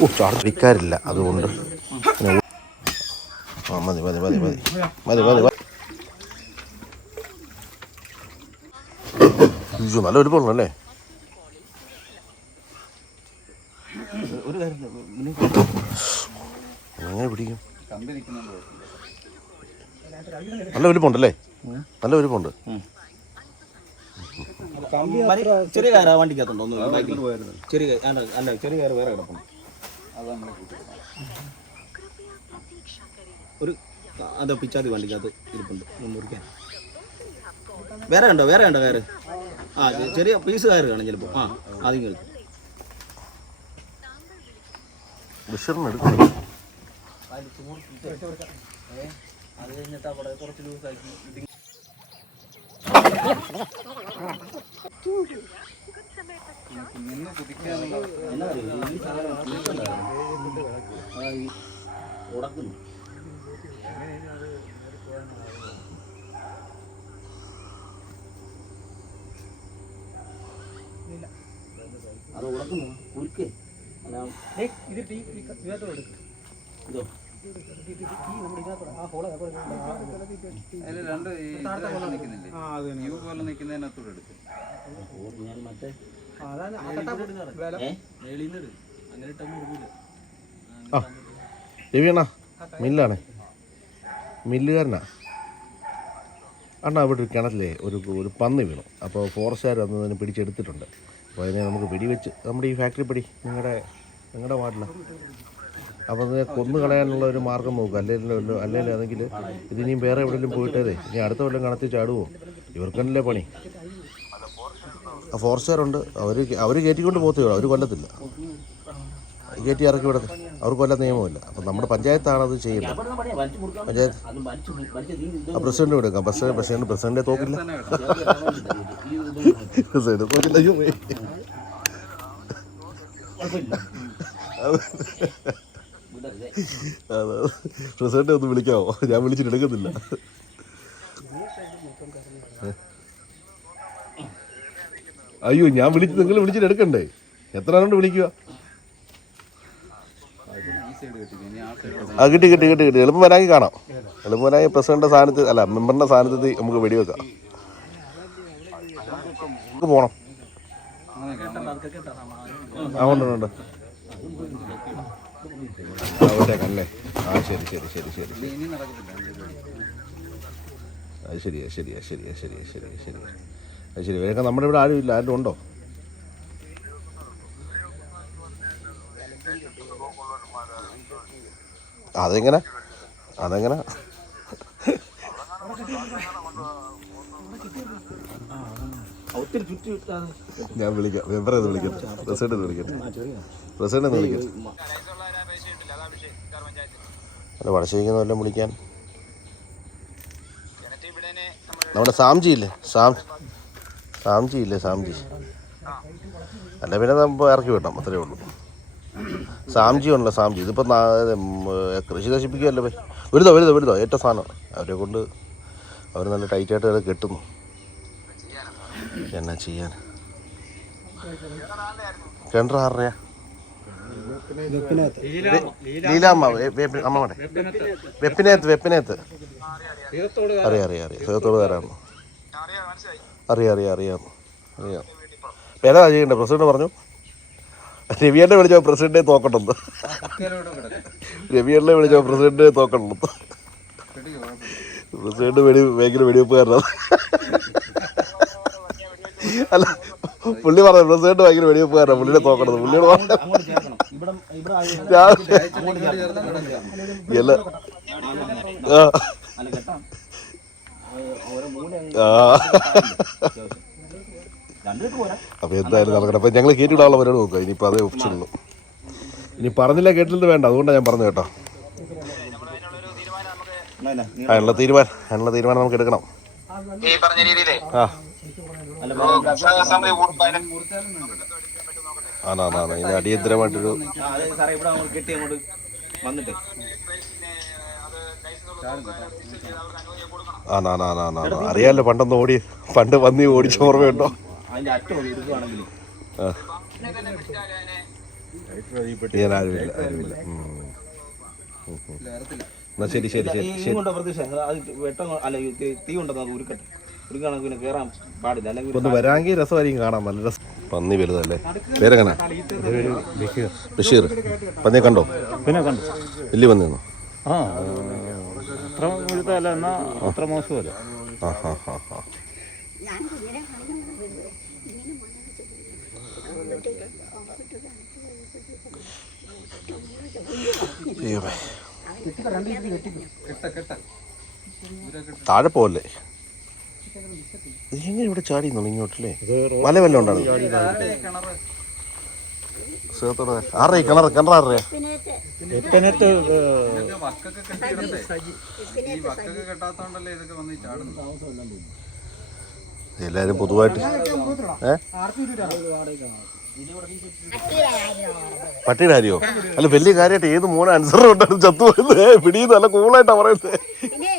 ഓ ചാട് പിടിക്കാറില്ല അതുകൊണ്ട്. ആ മതി മതി മതി മതി. മതി മതി അയ്യോ നല്ല ഒരുപ്പമുള്ളല്ലേ എങ്ങനെ പിടിക്കും? നല്ല വലിപ്പമുണ്ടല്ലേ നല്ല വലിപ്പമുണ്ട് ചെറിയ കയറാ വണ്ടിക്കകത്തുണ്ടോ ഒന്ന് ബാക്കിൽ ചെറിയ അല്ല അല്ല ചെറിയ കയറ് വേറെ കിടപ്പുണ്ട്. ഒരു അതോ പിച്ചാതി വണ്ടിക്കകത്ത് ഇരിപ്പുണ്ട്. മുറിക്കാൻ. വേറെ കണ്ടോ വേറെ കണ്ടോ കയറ്? ആ ചെറിയ പീസ് കയറ് കാണും ചിലപ്പോൾ ആ ആദ്യം കേൾക്കും. അത് കഴിഞ്ഞിട്ട് അവിടെ കുറച്ച് ലൂസാക്കി ഉടക്കുന്നു അത് ഉടക്കുന്നു. കുരുക്കേ. അല്ല. ഇതോ. രണ്ട് ഈ പോലെ എടുക്കും. ആ രവിയണ്ണ മില്ലാണേ. മില്ലുകാരനാ. അണ്ണാ അവിടെ ഒരു കിണറ്റിലെ ഒരു ഒരു പന്നി വീണു. അപ്പോൾ ഫോറസ്റ്റുകാർ വന്ന് അതിനെ പിടിച്ചെടുത്തിട്ടുണ്ട് അപ്പോൾ അതിനെ നമുക്ക് വെടിവെച്ച് നമ്മുടെ ഈ ഫാക്ടറി പിടി നിങ്ങളുടെ നിങ്ങളുടെ വാർഡിലാണ് അപ്പോൾ കൊന്നു കളയാനുള്ള ഒരു മാർഗം നോക്കുക. അല്ലെങ്കിൽ അല്ലെങ്കിൽ അതെങ്കിൽ ഇതിനിയും വേറെ എവിടെയെങ്കിലും പോയിട്ടേ ഇനി അടുത്ത വല്ലതും കണത്തി ചാടുമോ ഇവർക്കല്ലേ പണി. ഫോറസ്റ്റുകാരുണ്ട്. അവർ അവർ കയറ്റിക്കൊണ്ട് പോകത്തേ അവർ കൊല്ലത്തില്ല. കയറ്റി ഇറക്കി വിടത്ത് അവർക്ക് വല്ല നിയമമില്ല. അപ്പം നമ്മുടെ പഞ്ചായത്താണ് അത് ചെയ്യുന്നത് പഞ്ചായത്ത്. ആ പ്രസിഡന്റ് കൊടുക്കാം പ്രസിഡന്റ് പ്രസിഡന്റ് പ്രസിഡന്റിനെ തോക്കില്ല. പ്രസിഡന്റ് തോക്കില്ല. അയ്യോ പ്രസിഡന്റ് ഒന്ന് വിളിക്കാമോ ഞാൻ വിളിച്ചിട്ട് എടുക്കുന്നില്ല. അയ്യോ ഞാൻ വിളിച്ച് നിങ്ങൾ വിളിച്ചിട്ട് എടുക്കണ്ടേ? എത്ര ആളുണ്ട് വിളിക്കുക? ആ കിട്ടി കിട്ടി കിട്ടി കിട്ടി. എളുപ്പം വരാങ്കി കാണാം. എളുപ്പം വരാങ്കി പ്രസിഡന്റ് സ്ഥാനത്ത് അല്ല മെമ്പറിന്റെ സ്ഥാനത്ത് നമുക്ക് വെടിവെക്കാം. നമുക്ക് പോകണം ആ ഉണ്ട് ഉണ്ട്, ഉണ്ട് ആ ശരി ശരി ശരി ശരി. അത് ശരിയാ ശരിയാ ശരിയാ ശരിയാ ശരിയാ ശരിയാ. അത് ശരി ഇവരൊക്കെ നമ്മുടെ ഇവിടെ ആരും ഇല്ല ആരും ഉണ്ടോ? അതെങ്ങനെ? അതെങ്ങനെ? ഞാൻ വിളിക്കാം. മെമ്പറെ ഒന്ന് വിളിക്കട്ടെ പ്രസിഡന്റ് ഒന്ന് വിളിക്കട്ടെ. പ്രസിഡന്റ് ഒന്ന് വിളിക്കട്ടെ. അല്ല വടശ്ശേരിക്കുന്ന വല്ലതും വിളിക്കാൻ? നമ്മുടെ സാംജി ഇല്ലേ? സാം സാംജി ഇല്ലേ സാംജി? അല്ല പിന്നെ നമ്മൾ ഇറക്കി വിട്ടാം അത്രേ ഉള്ളൂ. സാംജി ഉണ്ടല്ലോ സാംജി. ഇതിപ്പോൾ കൃഷി നശിപ്പിക്കുകയല്ലേ വരുതോ വരുതോ വരുതോ ഏറ്റവും സാധനം. അവരെ കൊണ്ട് അവർ നല്ല ടൈറ്റായിട്ട് അത് കെട്ടുന്നു. എന്നാ ചെയ്യാൻ? കിണർ ആരുടെയാ? ലീലാമ്മ വെപ്പിനകത്ത്. വെപ്പിനകത്ത് അറിയാം അറിയാം അറിയാം. സുഖത്തോട് തരാമോ അറിയാം അറിയാം അറിയാം. അറിയാം. ഏതാ ചെയ്യണ്ടേ പ്രസിഡന്റ് പറഞ്ഞു. രവിയണ്ണെ വിളിച്ചോ പ്രസിഡന്റിനെ തോക്കണ്ടെന്ന്. രവിയണ്ണെ വിളിച്ചോ പ്രസിഡന്റിനെ തോക്കണ്ടെന്ന്. പ്രസിഡന്റ് വെടി ഭയങ്കര വെടിവെപ്പുകാരനാണ് അല്ല പുള്ളി പറഞ്ഞു പ്രസിഡന്റ് ഭയങ്കര വെടിവെപ്പുകാരനാണ് പുള്ളിനെ തോക്കണത്. പുള്ളിയോട് പറഞ്ഞു രാവിലെ. എല്ലാ അപ്പോൾ എന്തായാലും നടക്കട്ടെ. അപ്പൊ ഞങ്ങൾ കേട്ടിടാനുള്ള പരിപാടി നോക്കുക ഇനിയിപ്പൊ അതേ ഓപ്ഷൻ ഉള്ളൂ. ഇനി പറഞ്ഞില്ല കേട്ടിട്ട് വേണ്ട. അതുകൊണ്ടാണ് ഞാൻ പറഞ്ഞു കേട്ടോ. അതിനുള്ള തീരുമാനം അതിനുള്ള തീരുമാനം നമുക്ക് എടുക്കണം. ഈ പറഞ്ഞ രീതിയിലേ? ആ. ആണാണ് ഇനി അടിയന്തരമായിട്ടൊരു ആണാണ് അറിയാമല്ലോ പണ്ടൊന്ന് ഓടി പണ്ട് വന്നി ഓടിച്ച ഓർമ്മയുണ്ടോ. എന്നാ ശരി ശരി ശരി ഈ ഉണ്ടോ കൊണ്ട് അത് വെട്ടം അല്ല ഈ തീ- ഉണ്ടോ അത് ഉരുക്കട്ടെ. ഉരുക്കാണെങ്കിൽ പിന്നെ കയറാൻ പാടില്ല. അല്ലെങ്കിൽ ഒന്ന് വരാമെങ്കിൽ രസമായിരിക്കും കാണാൻ നല്ല രസം. പന്നി വലുതല്ലേ? പേരെങ്ങനെ? ബഷീർ. പന്നിയെ കണ്ടോ? പിന്നെ കണ്ടു. വലിയ പന്നി ആ അത്ര വലുതല്ല എന്നാ അത്ര മോശമല്ല. ആ ഹാ ഹാ ഹാ. താഴെ പോവല്ലേ? എങ്ങനെ ഇവിടെ ചാടി ഇങ്ങോട്ടല്ലേ? മല വല്ലതും ഉണ്ടാണ്? ആറേ കിണർ കിണർ ആറേ എട്ടനെട്ട് എല്ലാരും പൊതുവായിട്ട് പട്ടിയുടെ കാര്യോ? അല്ല വലിയ കാര്യമായിട്ട് ഏത് മോനെ ആൻസർ ഉണ്ടായിരുന്നു ചത്തുപോയത്? പിടിയും നല്ല കൂളായിട്ടാ പറയുന്നത് പിന്നെ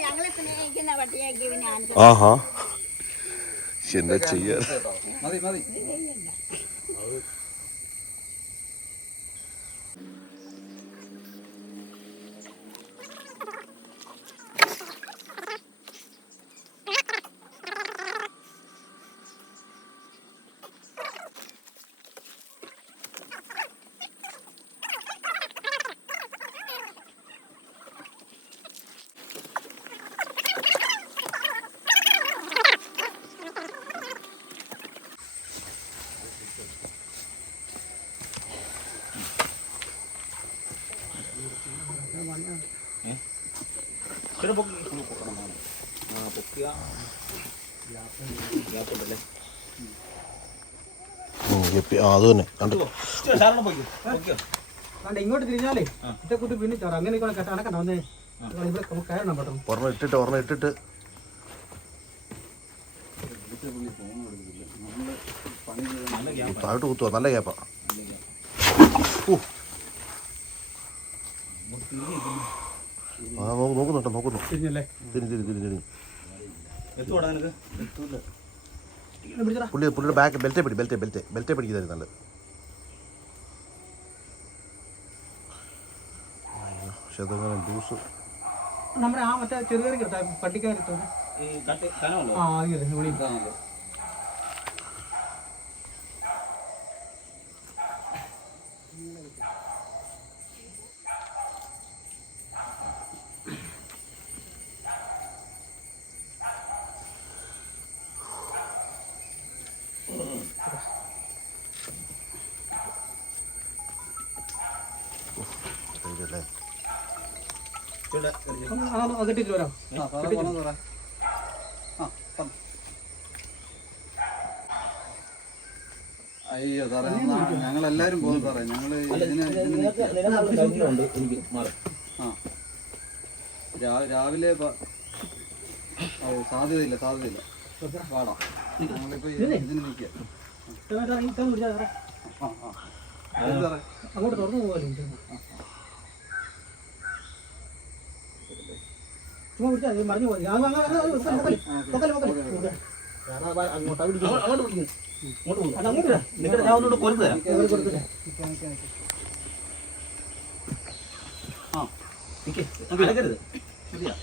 ഞങ്ങളെ സ്നേഹിക്കുന്ന പട്ടിയാക്കി പിന്നെ ചെയ്യാൻ മതി മതി പിന്നെ പൊക്കി ഒന്ന് പൊക്കണം. മോനെ. ആ പൊക്കിയ. ഗ്യാപ്പ് ഉണ്ടല്ലേ? ഉം, എപ്പി- ആ അത് തന്നെ. കണ്ടു? ഇങ്ങോട്ട് തിരിഞ്ഞാലേ ഇത്തെ കുത്തി പിന്നെ ചോറ. അങ്ങനെ കൂടെ കെട്ട അടക്കണ്ട വന്നേ. ഇവിടെ കയറണം പെട്ടെന്ന് ഒരെണ്ണം ഇട്ടിട്ട് ഒരെണ്ണം ഇട്ടിട്ട്. താഴോട്ട് കുത്തുവാ നല്ല ഗ്യാപ്പാ. ഊ. ആ നോക്ക് നോക്കുന്നു. തിരിഞ്ഞല്ലേ? തിരി തിരി തിരി തിരി എത്തുവാടാ നിനക്ക്? പിടിച്ചടാ. പുള്ളി പുള്ളിയുടെ ബാക്ക് ബെൽറ്റേ പിടി ബെൽറ്റേ ബെൽറ്റേ ബെൽറ്റേ പിടിക്കുന്നതായിരുന്നു നല്ലത്. അതങ്ങനെ ലൂസ് നമ്മുടെ ആ മറ്റേ ചെറുകറി പട്ടിക്കാരി ആ അതെ വിളി കെട്ടിട്ട് വരാം അയ്യോ സാറേ ഞങ്ങൾ എല്ലാരും പോകും സാറേ. ഞങ്ങൾ ആ രാവിലെ ഓ സാധ്യതയില്ല സാധ്യതയില്ല. പാടാം ഞങ്ങളിപ്പോ ഇതിന് ആ അങ്ങോട്ട് തുറന്നു പോകാനും ചുമ്മാ പിടിച്ചാൽ മറിഞ്ഞു പോയി അത് അങ്ങനെ അങ്ങനെ ഒരു സ്ഥലം പൊക്കൽ, പൊക്കൽ, പൊക്കൽ. ഇവിടെ. അങ്ങോട്ട് പിടിക്കുന്നു അങ്ങോട്ട്. നിങ്ങളുടെ ഞാൻ ഒന്നുകൂടെ കൊരുത്ത് തരാം? ആ നിൽക്കേ ഇളകരുത് ശരിയാ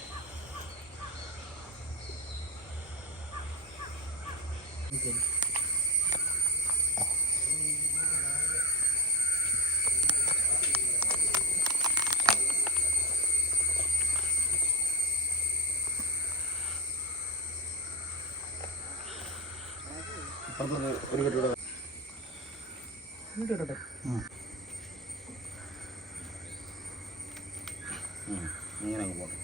ഇങ്ങോട്ട് ഇടട്ടെ. ഇങ്ങനെ അങ്ങ് പോട്ടെ.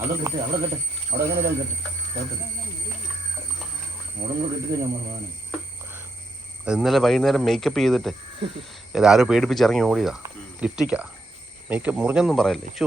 അത് കെട്ട് അവിടെ കെട്ട്. അവിടെ എങ്ങനെ കെട്ട്? കെട്ട് അവിടെ കൂടെ കെട്ടിക്കഴിഞ്ഞാൽ നമ്മൾ ഇന്നലെ വൈകുന്നേരം മേക്കപ്പ് ചെയ്തിട്ട്. ആരോ പേടിപ്പിച്ച് ഇറങ്ങി ഓടിയതാ. ലിഫ്റ്റിക്കാ മേക്കപ്പ് മുറിഞ്ഞൊന്നും പറയല്ലേ. ചോ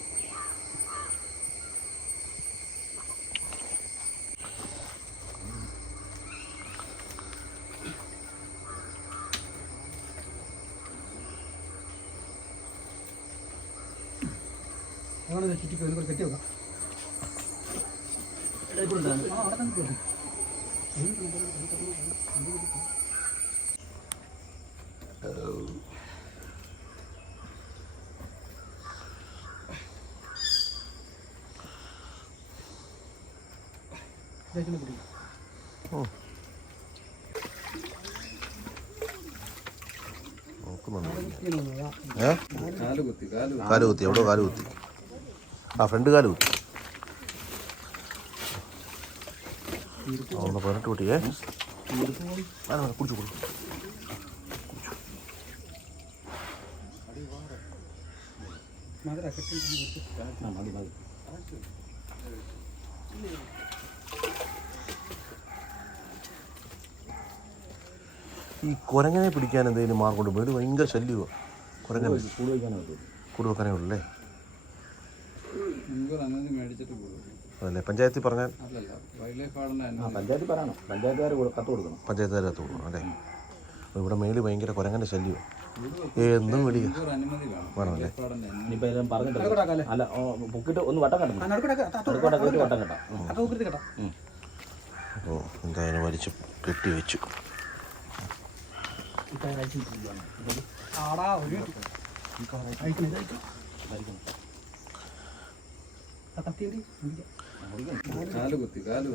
അങ്ങനെ ചുറ്റി പോയി കെട്ടി വെക്കാം. ആ, എവിടെ തന്നെ കെട്ടി. ആ ഫ്രണ്ട് കാൽ കുത്തി. ഒന്ന് പതിനെട്ട് കുട്ടിയെ കുടിച്ചു കുടിച്ചു. മതി മതി. ഈ കുരങ്ങനെ പിടിക്കാൻ എന്തെങ്കിലും മാർഗമുണ്ട്? മേൽ ഭയങ്കര ശല്യമാണ് കുരങ്ങനെ. കൂട് വെക്കാനേ ഉള്ളൂ അല്ലേ അതല്ലേ? പഞ്ചായത്തിൽ പറഞ്ഞാൽ? അല്ലല്ല വൈൽഡ് ലൈഫ് വാർഡിന്റെ ആ അനുമതി പഞ്ചായത്ത് പറയണം പഞ്ചായത്തുകാർ കത്ത് കൊടുക്കണം. പഞ്ചായത്തുകാരകത്ത് കൊടുക്കണം അല്ലേ? അപ്പോൾ ഇവിടെ മേൽ ഭയങ്കര കുരങ്ങനെ ശല്യമാണ് എന്നും വേണം. വേണമല്ലേ? ഇനിയിപ്പോൾ ഇതും പറഞ്ഞിട്ട്? അല്ല? പൊക്കിട്ട് ഒന്ന് വട്ടം കെട്ടണം. വട്ടം കെട്ടാം. ഓ എന്തായാലും വലിച്ച് കെട്ടി വെച്ചു. ആടാ ഒരു അയക്കണം ഇത് അയക്കണം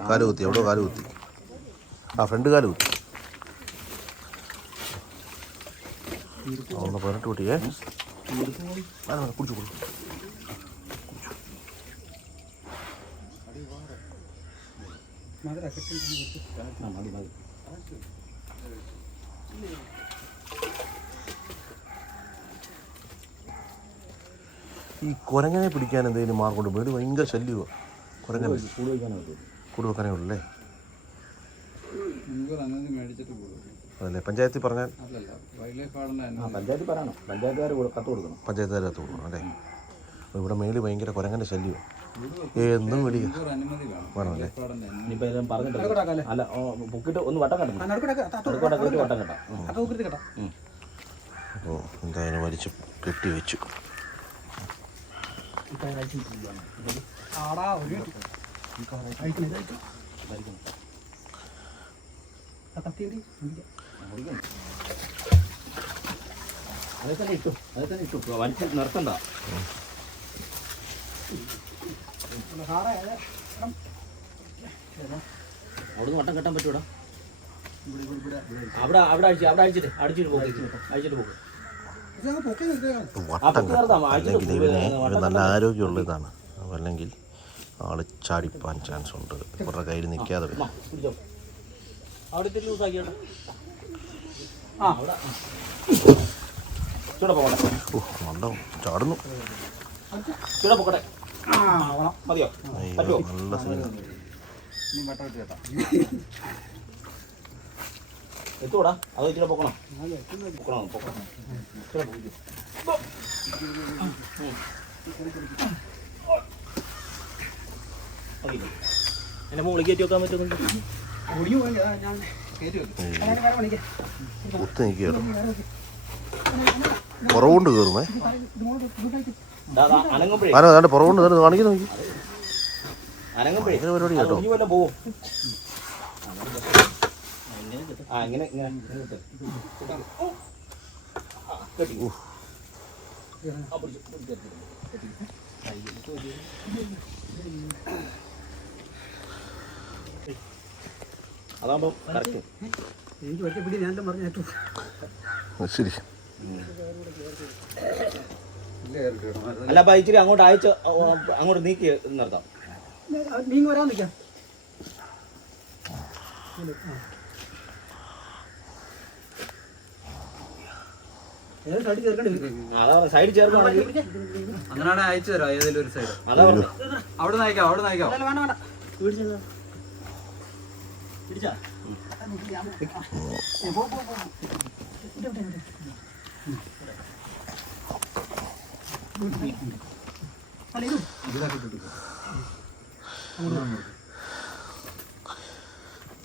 കാൽ കുത്തി കുത്തി കാൽ കുത്തി ആ ഫ്രണ്ട് കാൽ കുത്തി ഒന്ന് പതിനെട്ട് കുട്ടിയേ കുടിച്ചു കൊടുക്കും ഈ കുരങ്ങനെ പിടിക്കാൻ എന്തെങ്കിലും മാർഗമുണ്ട്? വീട് ഭയങ്കര ശല്യമാണ് കുരങ്ങനെ കൂട് വെക്കാനേ ഉള്ളൂ അല്ലേ അതല്ലേ പഞ്ചായത്തിൽ പറഞ്ഞാൽ? പറയണം. പഞ്ചായത്തുകാർ കത്ത് കൊടുക്കണം. അല്ലേ? ഇവിടെ മേളിൽ ഭയങ്കര കുരങ്ങന്റെ ശല്യം എന്നും വിളിക വേണം. അല്ലേ? ഇനിയിപ്പോൾ പറഞ്ഞിട്ട് അല്ല ഓ, പൊക്കിട്ട് ഒന്ന് വട്ടം കെട്ടണം വട്ടം കെട്ടാം. അപ്പോൾ എന്തായാലും വലിച്ച് കെട്ടി വെച്ചു. ആടാ ഒരു പിടിക്കാം അതിൽ തന്നെ ഇട്ടു അതിൽ തന്നെ ഇട്ടു വലിച്ച് നിർത്തണ്ട അവിടുന്ന് വട്ടം കെട്ടാൻ പറ്റൂടാ? അവിടെ അവിടെ അടിച്ചിട്ട് അവിടെ അഴിച്ചിട്ട് അടിച്ചിട്ട് പോകും അടിച്ചിട്ട് പോകും വട്ടം അല്ലെങ്കിൽ ഇവന് നല്ല ആരോഗ്യമുള്ള ഇതാണ്. അല്ലെങ്കിൽ ആൾ ചാടിപ്പാൻ ചാൻസ് ഉണ്ട്. ഇവരുടെ കയ്യിൽ നിൽക്കാതെ വരും. ചാടുന്നു. അയ്യോ നല്ല സീനാണ് ഇനി വട്ടം ഇട്ട് കേട്ടാ എത്തൂടാ അത് ഇച്ചിരി പൊക്കണം. പൊക്കണം പൊക്കണം. എന്നെ മുകളിൽ കയറ്റി വെക്കാൻ പറ്റുന്നുണ്ട്? പുറവുകൊണ്ട് കയറുമേ? അനങ്ങുമ്പോഴേ. പുറവുകൊണ്ട് കയറി കാണിക്കുന്നു പരിപാടി കേട്ടോ. ആ ഇങ്ങനെ ഇങ്ങനെ. അതാകുമ്പോ കറക്റ്റ് എനിക്ക് പറ്റിയ പിടി ഞാൻ പറഞ്ഞു ശരി. അല്ല അപ്പൊ ഇച്ചിരി അങ്ങോട്ട് അയച്ച് അങ്ങോട്ട് നീക്കി നിർത്താം. നീങ്ങി വരാൻ നിൽക്കാം ഏത് സൈഡിൽ ചേർക്കണ്ടില്ല അതാ സൈഡ് ചേർക്കുകയാണെങ്കിൽ അയച്ചു തരാം ഏതെങ്കിലും ഒരു സൈഡ് അതാ പറഞ്ഞു. അവിടെ നയിക്കാം അവിടെ നയിക്കാം. വേണ്ട വേണ്ട പിടിച്ചാ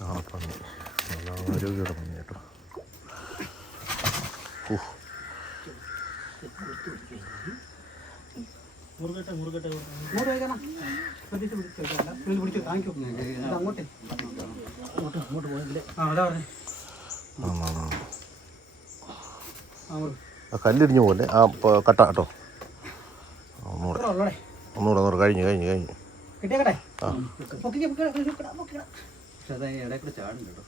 ആ പന്നി നല്ല ആരോഗ്യമുള്ള പന്നി കേട്ടോ ഉഫ്. ഇങ്ങോട്ട് വയ്ക്കണം ശ്രദ്ധിച്ച് പിടിച്ചു വെക്കാം. ഇതിൽ പിടിച്ചു താങ്ക് യു ഇത് അങ്ങോട്ടേ ആ അതാ പറഞ്ഞേ ആ, ആ, ആ. ആ അങ്ങോട്ട് ആ കല്ലിടിഞ്ഞു പോലെ. ആ കട്ട കേട്ടോ. ഒന്നുകൂടെ. ഒന്നുകൂടെ ഒന്നുകൂടെ. കഴിഞ്ഞു കഴിഞ്ഞു കഴിഞ്ഞു. പക്ഷെ അത് ഇടയിൽ കൂടെ ചാടും കേട്ടോ.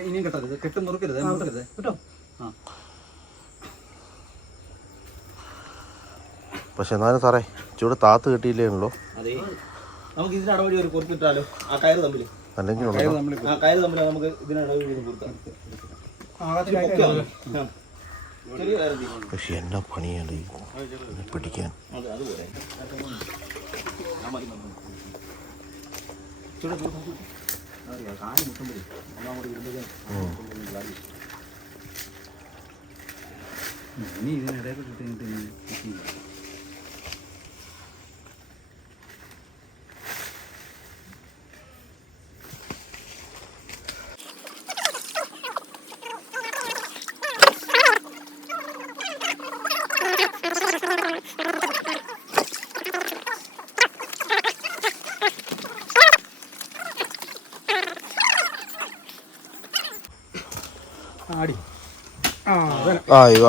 ഇനിയും കെട്ടരുത് കെട്ട് മുറുക്കരുത് മുറുക്കരുത്. കിട്ടോ? ആ. പക്ഷെ എന്നാലും സാറേ ചൂട് താത്ത് കിട്ടിയില്ലേണല്ലോ അതെ. നമുക്ക് ഇതിന് അടപടി ഒരു കൊടുത്തിട്ടാലോ ആ കയറ് തമ്മിൽ അല്ലെങ്കിൽ പക്ഷെ എന്നാ പണിയാണ് പിടിക്കാൻ? ഇനി ഇതിനിടയിൽ കിട്ടിയിട്ട് ആ ഇവ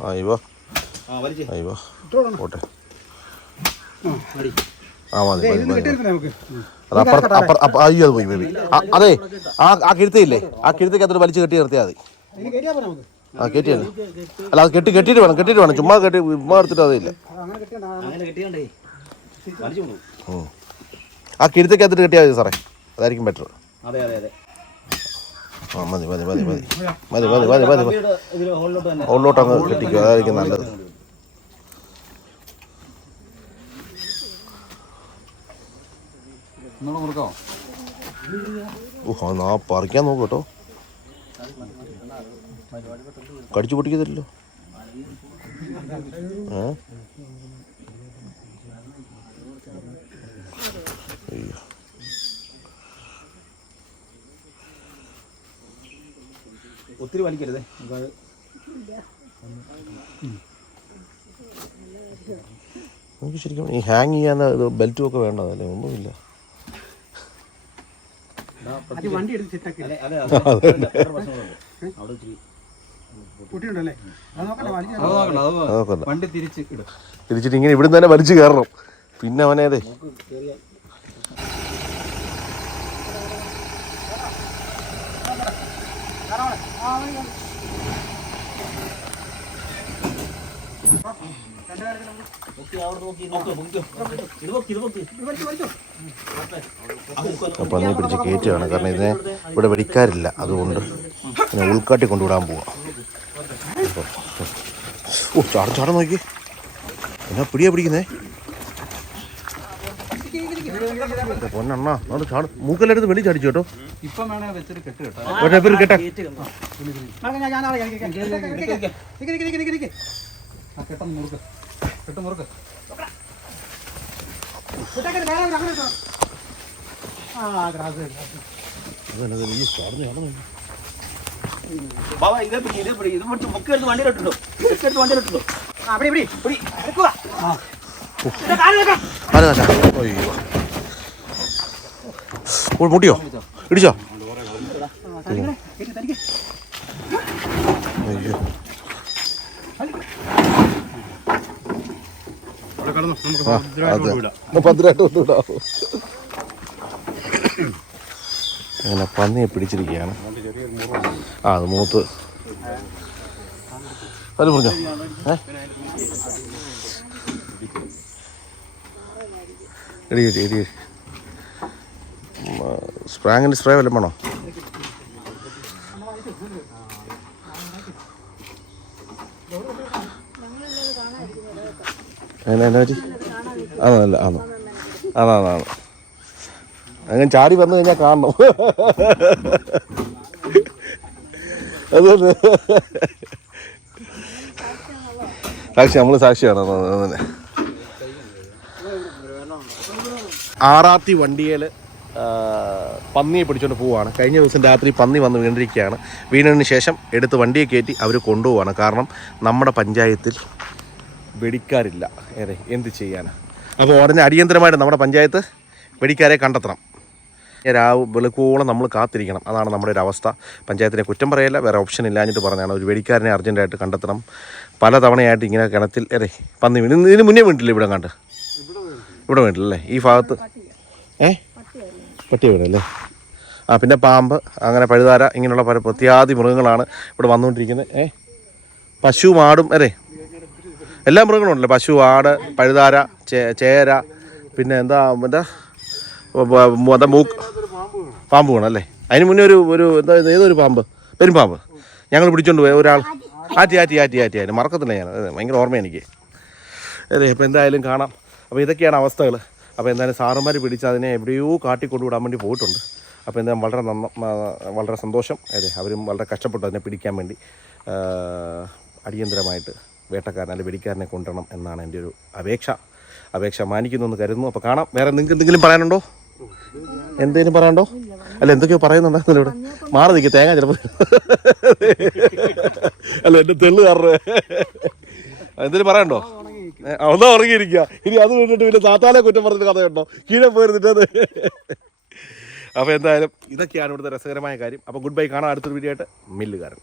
ആ ഇവ ആ ഇവ പോട്ടെ. ആ മതി അത് അപ്പുറ അപ്പുറ അയ്യോ അത് പോയി ബേബി അതെ ആ ആ കിഴുത്തയില്ലേ ആ കിഴുത്തേക്ക് അതൊരു വലിച്ചു കെട്ടി നിർത്തിയാൽ മതി. ആ കെട്ടിയാണ് അല്ല അത് കെട്ടി കെട്ടിട്ട് വേണം കെട്ടിട്ട് വേണം. ചുമ്മാ കെട്ടി ചുമ്മാ എടുത്തിട്ട് അതില്ല ആ കിഴുത്തേക്ക് അതിട്ട് കെട്ടിയാൽ മതി സാറേ. അതായിരിക്കും ബെറ്റർ. അതെ അതെ അതെ. ആ മതി മതി മതി മതി. മതി മതി മതി മതി. ഉള്ളോട്ട് അങ്ങ് കെട്ടിക്കുക അതായിരിക്കും നല്ലത്. ഒന്നുകൂടെ എന്നാ പറിക്കാൻ നോക്കൂ കേട്ടോ. കടിച്ചു പൊട്ടിക്കത്തില്ലല്ലോ. ഏ? അയ്യോ. ഒത്തിരി വലിക്കരുത്. നമുക്ക് ശരിക്കും ഈ ഹാങ് ചെയ്യാൻ ഇത് ബെൽറ്റും ഒക്കെ വേണ്ടതല്ലേ? ഒന്നുമില്ല തിരിച്ചിട്ട് ഇങ്ങനെ ഇവിടുന്ന് തന്നെ വലിച്ചു കയറണം പിന്നെ അവനേതേ നീ പിടിച്ച് കയറ്റുകയാണ്. കാരണം ഇതിനെ ഇവിടെ വെടിക്കാറില്ല അതുകൊണ്ട് ഇതിനെ ഉൾക്കാട്ടി കൊണ്ടുവിടാൻ പോവാം. ഓ ചാട ചാട നോക്കി. എന്നാ പിടിയാ പിടിക്കുന്നേ? എന്റെ പൊന്നണ്ണ. അവിടെ ചാട് മൂക്കല്ലെടുത്ത് വെളി ചാടിച്ചു കേട്ടോ. ഇപ്പം വേണേ വെച്ചിട്ട് കെട്ട് കേട്ടോ. കെട്ടെ. കെട്ടം മുറുക്ക്. കെട്ട് മുറുക്ക്. ബാബാ ഇതേ പിടി ഇതേ പിടി. ഇത് മറ്റും ബുക്ക് എടുത്ത് വണ്ടിയിൽ ഇട്ടിട്ടോ? ബുക്ക് എടുത്ത് വണ്ടിയിൽ ഇട്ടിട്ടോ? ആ പിടി പിടി. പിടി എടുക്കുക. അയ്യോ. പൊട്ടിയോ ഇടിച്ചോ അയ്യോ അങ്ങനെ പന്നിയെ പിടിച്ചിരിക്കുകയാണ് ആ അത് മൂത്ത് അത് പറഞ്ഞോ ഏ ഇടി ഇടി ഇടി സ്പ്രാങ്ങിന്റെ സ്പ്രേ വല്ലതും വേണോ? എന്നാ പറ്റി? ആണോ ആണോ അങ്ങനെ ചാടി വന്നു കഴിഞ്ഞാൽ കാണണം. അത് തന്നെ. സാക്ഷി നമ്മൾ സാക്ഷിയാണ്. അതന്നെ തന്നെ. ആറാത്തി വണ്ടിയിൽ പന്നിയെ പിടിച്ചുകൊണ്ട് പോവുകയാണ് കഴിഞ്ഞ ദിവസം രാത്രി പന്നി വന്ന് വീണിരിക്കുകയാണ്. വീണതിന് ശേഷം എടുത്ത് വണ്ടിയെ കയറ്റി അവർ കൊണ്ടുപോവാണ്. കാരണം നമ്മുടെ പഞ്ചായത്തിൽ വെടിക്കാരില്ല. ഏതെ എന്ത് ചെയ്യാനാണ് അപ്പോൾ ഉടനെ അടിയന്തരമായിട്ട് നമ്മുടെ പഞ്ചായത്ത് വെടിക്കാരെ കണ്ടെത്തണം. രാവ് വെളുക്കോളം നമ്മൾ കാത്തിരിക്കണം. അതാണ് നമ്മുടെ ഒരു അവസ്ഥ. പഞ്ചായത്തിനെ കുറ്റം പറയല്ല വേറെ ഓപ്ഷൻ ഇല്ലാഞ്ഞിട്ട് പറഞ്ഞാണ് ഒരു വെടിക്കാരനെ അർജന്റായിട്ട് കണ്ടെത്തണം. പല തവണയായിട്ട് ഇങ്ങനെ കിണത്തിൽ അതെ പന്നി വീണ്. ഇതിന് മുന്നേ വീണിട്ടില്ല ഇവിടെ കണ്ട് ഇവിടെ വീണിട്ടില്ലല്ലേ ഈ ഭാഗത്ത് ഏ? പട്ടി വീണല്ലേ ആ പിന്നെ പാമ്പ് അങ്ങനെ പഴുതാര ഇങ്ങനെയുള്ള പല പ്രത്യാദി മൃഗങ്ങളാണ് ഇവിടെ വന്നുകൊണ്ടിരിക്കുന്നത്. ഏ? പശു ആടും അല്ലേ? എല്ലാ മൃഗങ്ങളും ഉണ്ടല്ലോ. പശു ആട് പഴുതാര ചേര പിന്നെ എന്താ എന്താ? മൂക്ക്? പാമ്പ് വേണം അല്ലേ? അതിന് മുന്നേ ഒരു ഒരു എന്താ ഏതൊരു പാമ്പ്? പെരുമ്പാമ്പ് ഞങ്ങൾ പിടിച്ചോണ്ട് പോയ. ഒരാൾ ആറ്റി ആറ്റി ആറ്റി ആറ്റി ആറ്റി. മറക്കത്തില്ല ഞാൻ. ഭയങ്കര ഓർമ്മ എനിക്ക്. അതെ അപ്പോൾ എന്തായാലും കാണാം. അപ്പോൾ ഇതൊക്കെയാണ് അവസ്ഥകൾ അപ്പോൾ എന്തായാലും സാറന്മാർ പിടിച്ച് അതിനെ എവിടെയോ കാട്ടിക്കൊണ്ടുവിടാൻ വേണ്ടി പോയിട്ടുണ്ട്. അപ്പോൾ എന്തായാലും വളരെ നന്ന വളരെ സന്തോഷം. അതെ അവരും വളരെ കഷ്ടപ്പെട്ടു അതിനെ പിടിക്കാൻ വേണ്ടി. അടിയന്തരമായിട്ട് വേട്ടക്കാരൻ അല്ലെങ്കിൽ വെടിക്കാരനെ കൊണ്ടുവരണം എന്നാണ് എന്റെ ഒരു അപേക്ഷ. അപേക്ഷ മാനിക്കുന്നു എന്ന് കരുതുന്നു. അപ്പോൾ കാണാം. വേറെ നിങ്ങൾക്ക് എന്തെങ്കിലും പറയാനുണ്ടോ? എന്തെങ്കിലും പറയാനുണ്ടോ? അല്ല എന്തൊക്കെയോ പറയുന്നുണ്ടായിരുന്നു ഇവിടെ. മാറി നിൽക്കുക തേങ്ങ ചിലപ്പോൾ അല്ല എന്റെ തെള്ളു കാറേ എന്തെങ്കിലും പറയണ്ടോ ഒന്നാ ഉറങ്ങിയിരിക്കുക. ഇനി അത് വേണ്ടിട്ട് പിന്നെ താത്താലെ കുറ്റം പറഞ്ഞിട്ട് കഥയുണ്ടോ കീഴെ പോയിരുന്നിട്ടത് അപ്പോൾ എന്തായാലും ഇതൊക്കെയാണ് ഇവിടുത്തെ രസകരമായ കാര്യം. അപ്പോൾ ഗുഡ് ബൈ കാണാം അടുത്തൊരു വീഡിയോ ആയിട്ട്. മില്ലുകാരൻ.